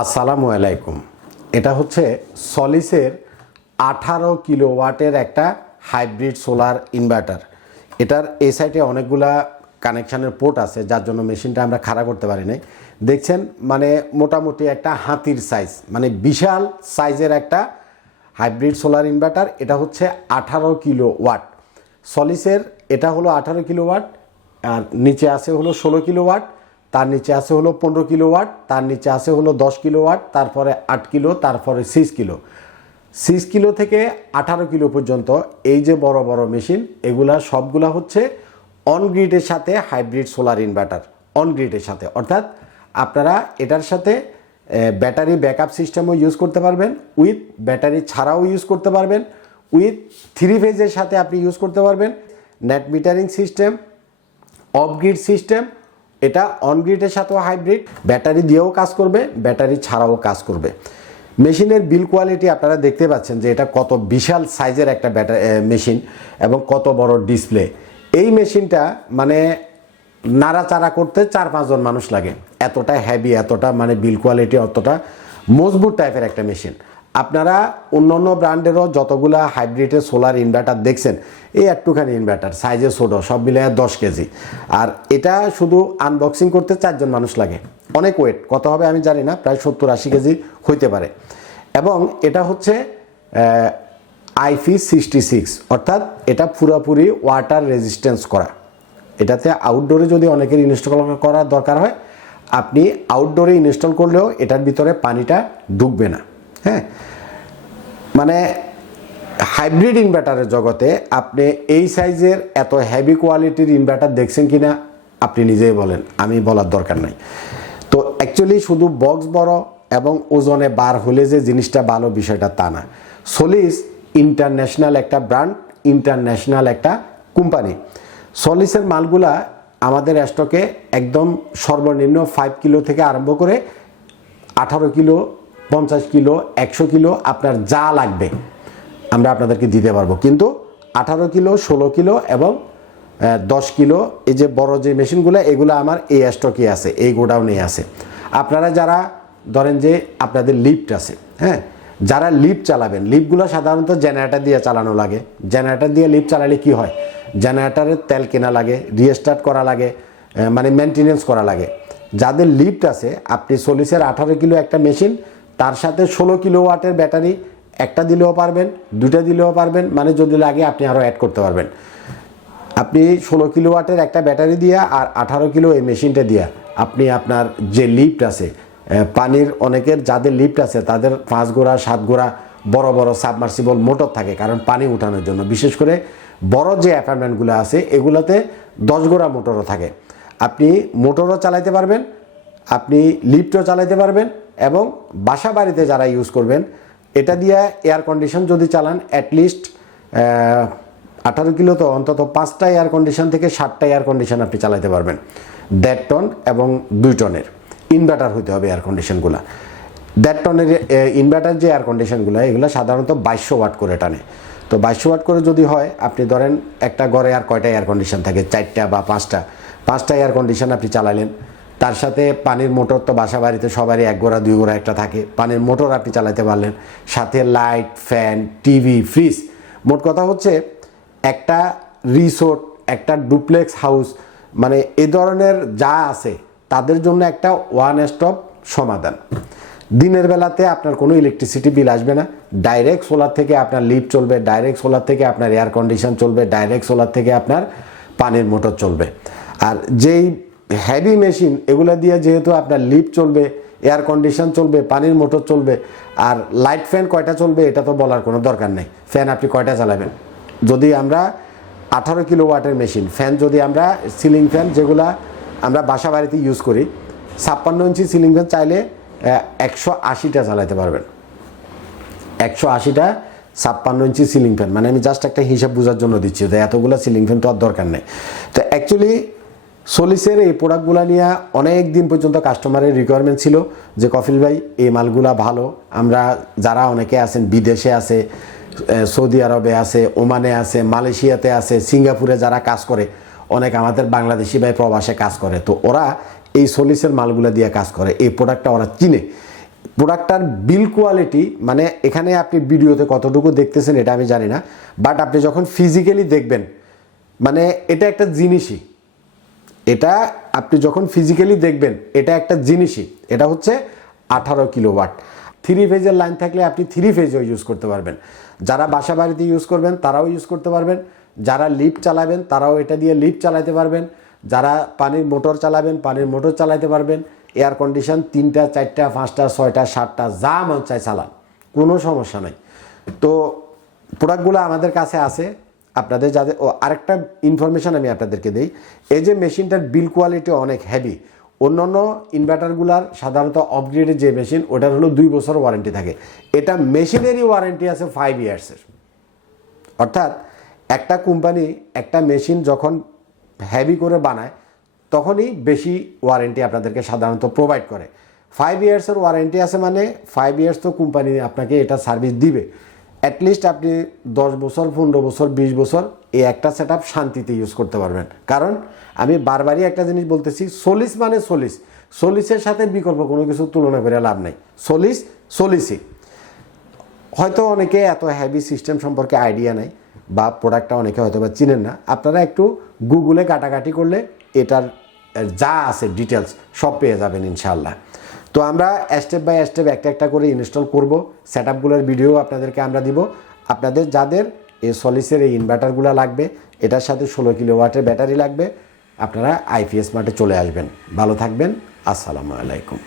আসসালামু আলাইকুম। এটা হচ্ছে সলিসের 18 কিলোওয়াটের একটা হাইব্রিড সোলার ইনভার্টার। এটার এই সাইডে অনেকগুলা কানেকশানের পোর্ট আছে, যার জন্য মেশিনটা আমরা খাড়া করতে পারি নাই। দেখছেন মানে মোটামুটি একটা হাতির সাইজ, মানে বিশাল সাইজের একটা হাইব্রিড সোলার ইনভার্টার। এটা হচ্ছে 18 কিলোওয়াট সলিসের। এটা হলো 18 কিলোওয়াট, আর নিচে আছে হলো 16 কিলোওয়াট, তার নিচে আছে হলো 15 কিলোওয়াট, তার নিচে আছে হলো 10 কিলোওয়াট, তারপরে 8 কিলো, তারপরে 6 কিলো। 6 কিলো থেকে 18 কিলো পর্যন্ত এই যে বড় বড় মেশিন, এগুলা সবগুলা হচ্ছে অন গ্রিডের সাথে হাইব্রিড সোলার ইনভার্টার। অন গ্রিডের সাথে অর্থাৎ আপনারা এটার সাথে ব্যাটারি ব্যাকআপ সিস্টেমও ইউজ করতে পারবেন, উইথ ব্যাটারি ছাড়াও ইউজ করতে পারবেন, উইথ 3 ফেজের সাথে আপনি ইউজ করতে পারবেন। Net metering system, of grid system. এটা অন গ্রিডের সাথেও হাইব্রিড, ব্যাটারি দিয়েও কাজ করবে, ব্যাটারি ছাড়াও কাজ করবে। মেশিনের বিল কোয়ালিটি আপনারা দেখতে পাচ্ছেন যে এটা কত বিশাল সাইজের একটা মেশিন এবং কত বড় ডিসপ্লে। এই মেশিনটা মানে নাড়াচাড়া করতে 4-5 জন মানুষ লাগে, এতটা হেভি, এতটা মানে বিল কোয়ালিটি অতটা মজবুত টাইপের একটা মেশিন। আপনারা অন্য ব্র্যান্ডেরও যতগুলা হাইব্রিডের সোলার ইনভার্টার দেখছেন, এই একটুখানি ইনভার্টার সাইজে ছোটো, সব মিলে 10 কেজি। আর এটা শুধু আনবক্সিং করতে 4 জন মানুষ লাগে। অনেক ওয়েট, কত হবে আমি জানি না, প্রায় 70-80 কেজি হইতে পারে। এবং এটা হচ্ছে IP66, অর্থাৎ এটা পুরোপুরি ওয়াটার রেজিস্ট্যান্স করা। এটাতে আউটডোরে যদি অনেকের ইনস্টল করার দরকার হয়, আপনি আউটডোরে ইনস্টল করলেও এটার ভিতরে পানিটা ঢুকবে না। হ্যাঁ, মানে হাইব্রিড ইনভার্টারের জগতে আপনি এই সাইজের এত হেভি কোয়ালিটির ইনভার্টার দেখছেন কিনা আপনি নিজেই বলেন, আমি বলার দরকার নাই। তো অ্যাকচুয়ালি শুধু বক্স বড় এবং ওজনে বার হলে যে জিনিসটা ভালো, বিষয়টা তা না। সলিস ইন্টারন্যাশনাল একটা ব্র্যান্ড, ইন্টারন্যাশনাল একটা কোম্পানি। সলিসের মালগুলা আমাদের স্টকে একদম সর্বনিম্ন 5 কিলো থেকে আরম্ভ করে 18 কিলো, 50 কিলো, 100 কিলো আপনার যা লাগবে আমরা আপনাদেরকে দিতে পারবো। কিন্তু 18 কিলো, 16 কিলো এবং 10 কিলো এই যে বড় যে মেশিনগুলো, এগুলো আমার এই স্টকে আছে, এই গোডাউনে আছে। আপনারা যারা ধরেন যে আপনাদের লিফট আছে, হ্যাঁ, যারা লিফট চালাবেন, লিফটগুলো সাধারণত জেনারেটর দিয়ে চালানো লাগে। জেনারেটর দিয়ে লিফট চালালে কি হয়, জেনারেটরের তেল কেনা লাগে, রিস্টার্ট করা লাগে, মানে মেনটেনেন্স করা লাগে। যাদের লিফট আছে, আপনি সলিসের 18 কিলো একটা মেশিন, তার সাথে 16 কিলোওয়াটের ব্যাটারি একটা দিলেও পারবেন, দুটা দিলেও পারবেন, মানে যদি লাগে আপনি আরও অ্যাড করতে পারবেন। আপনি 16 কিলোওয়াটের একটা ব্যাটারি দিয়া আর 18 কিলো এই মেশিনটা দিয়া আপনি আপনার যে লিফট আছে, পানির অনেকের যাদের লিফট আছে তাদের 5 গোড়া 7 গোড়া বড় বড় সাবমার্সিবল মোটর থাকে, কারণ পানি উঠানোর জন্য। বিশেষ করে বড় যে অ্যাপার্টমেন্টগুলো আছে এগুলোতে 10 গোড়া মোটরও থাকে। আপনি মোটরও চালাইতে পারবেন, আপনি লিফটও চালাইতে পারবেন, এবং বাসা বাড়িতে যারা ইউজ করবেন এটা দিয়ে এয়ার কন্ডিশন যদি চালান, অ্যাটলিস্ট 18 কিলো তো অন্তত 5টা এয়ার কন্ডিশন থেকে 7টা এয়ার কন্ডিশন আপনি চালাতে পারবেন। 1.5 টন এবং 2 টনের ইনভার্টার হতে হবে এয়ার কন্ডিশনগুলো। 1.5 টনের ইনভার্টার যে এয়ার কন্ডিশনগুলো, এগুলো সাধারণত 2200 ওয়াট করে টানে। তো 2200 ওয়াট করে যদি হয়, আপনি ধরেন একটা ঘরে আর কয়টা এয়ার কন্ডিশন থাকে, 4টা বা 5টা এয়ার কন্ডিশন আপনি চালালেন। তার সাথে পানির মোটর তো বাসা বাড়িতে সবারই 1 গোড়া 2 গোড়া একটা থাকে, পানির মোটর আপনি চালাতে পারলেন, সাথে লাইট, ফ্যান, টিভি, ফ্রিজ। মোট কথা হচ্ছে একটা রিসোর্ট, একটা ডুপ্লেক্স হাউস, মানে এই ধরনের যা আছে তাদের জন্য একটা ওয়ান স্টপ সমাধান। দিনের বেলাতে আপনার কোনো ইলেকট্রিসিটি বিল আসবে না, ডাইরেক্ট সোলার থেকে আপনার লিফট চলবে, ডাইরেক্ট সোলার থেকে আপনার এয়ার কন্ডিশন চলবে, ডাইরেক্ট সোলার থেকে আপনার পানির মোটর চলবে। আর যেই হেভি মেশিন, এগুলো দিয়ে যেহেতু আপনার লিফট চলবে, এয়ার কন্ডিশন চলবে, পানির মোটর চলবে, আর লাইট ফ্যান কয়টা চলবে এটা তো বলার কোনো দরকার নেই। ফ্যান আপনি কয়টা চালাবেন? যদি আমরা 18 কিলোওয়াটের মেশিন, ফ্যান যদি আমরা সিলিং ফ্যান যেগুলা আমরা বাসা বাড়িতে ইউজ করি, 56 ইঞ্চি সিলিং ফ্যান চাইলে 180টা চালাতে পারবেন। 180টা 56 ইঞ্চি সিলিং ফ্যান, মানে আমি জাস্ট একটা হিসাব বোঝার জন্য দিচ্ছি, যে এতগুলো সিলিং ফ্যান তো আর দরকার নেই। তো অ্যাকচুয়ালি সলিসের এই প্রোডাক্টগুলো নিয়ে অনেক দিন পর্যন্ত কাস্টমারের রিকোয়ারমেন্ট ছিল যে কফিল ভাই এই মালগুলা ভালো। আমরা যারা অনেকে আছেন, বিদেশে আছে, সৌদি আরবে আছে, ওমানে আছে, মালয়েশিয়াতে আছে, সিঙ্গাপুরে যারা কাজ করে, অনেক আমাদের বাংলাদেশি ভাই প্রবাসে কাজ করে, তো ওরা এই সলিসের মালগুলা দিয়ে কাজ করে, এই প্রোডাক্টটা ওরা চিনে। প্রোডাক্টটার বিল কোয়ালিটি মানে এখানে আপনি ভিডিওতে কতটুকু দেখতেছেন এটা আমি জানি না, বাট আপনি যখন ফিজিক্যালি দেখবেন মানে এটা একটা জিনিসই, এটা আপনি যখন ফিজিক্যালি দেখবেন এটা একটা জিনিসই, এটা হচ্ছে 18 কিলোওয়াট। 3 ফেজের লাইন থাকলে আপনি 3 ফেজও ইউজ করতে পারবেন, যারা বাসা বাড়িতে ইউজ করবেন তারাও ইউজ করতে পারবেন, যারা লিফট চালাবেন তারাও এটা দিয়ে লিফট চালাতে পারবেন, যারা পানির মোটর চালাবেন পানির মোটর চালাতে পারবেন, এয়ার কন্ডিশন 3টা 4টা 5টা 6টা 7টা যা মন চায় চালান, কোনো সমস্যা নাই। তো প্রোডাক্টগুলো আমাদের কাছে আছে, আপনাদের যাদের আরেকটা ইনফরমেশান আমি আপনাদেরকে দিই, এই যে মেশিনটার বিল কোয়ালিটি অনেক হেভি। অন্যান্য ইনভার্টারগুলার সাধারণত আপগ্রেডের যে মেশিন ওটার হলো 2 বছর ওয়ারেন্টি থাকে, এটা মেশিনেরই ওয়ারেন্টি আছে 5 ইয়ার্সের। অর্থাৎ একটা কোম্পানি একটা মেশিন যখন হেভি করে বানায় তখনই বেশি ওয়ারেন্টি আপনাদেরকে সাধারণত প্রোভাইড করে। 5 ইয়ার্সের ওয়ারেন্টি আছে মানে 5 ইয়ার্স তো কোম্পানি আপনাকে এটা সার্ভিস দিবে। অ্যাটলিস্ট আপনি 10 বছর 15 বছর 20 বছর এই একটা সেট আপ শান্তিতে ইউজ করতে পারবেন। কারণ আমি বারবারই একটা জিনিস বলতেছি, সলিস মানে সলিস, সলিসের সাথে বিকল্প কোনো কিছু তুলনা করে লাভ নাই। সলিসই। হয়তো অনেকে এত হেভি সিস্টেম সম্পর্কে আইডিয়া নাই বা প্রোডাক্টটা অনেকে হয়তো বা চিনেন না, আপনারা একটু গুগলে কাটাকাটি করলে এটার যা আছে ডিটেলস সব পেয়ে যাবেন ইনশাআল্লাহ। তো আমরা স্টেপ বাই স্টেপ একটা একটা করে ইনস্টল করব, সেট আপগুলোর ভিডিও আপনাদেরকে আমরা দিব। আপনাদের যাদের এই সলিসের এই ইনভার্টারগুলো লাগবে, এটার সাথে 16 কিলোওয়াটের ব্যাটারি লাগবে, আপনারা আইপিএস মার্টে চলে আসবেন। ভালো থাকবেন, আসসালামু আলাইকুম।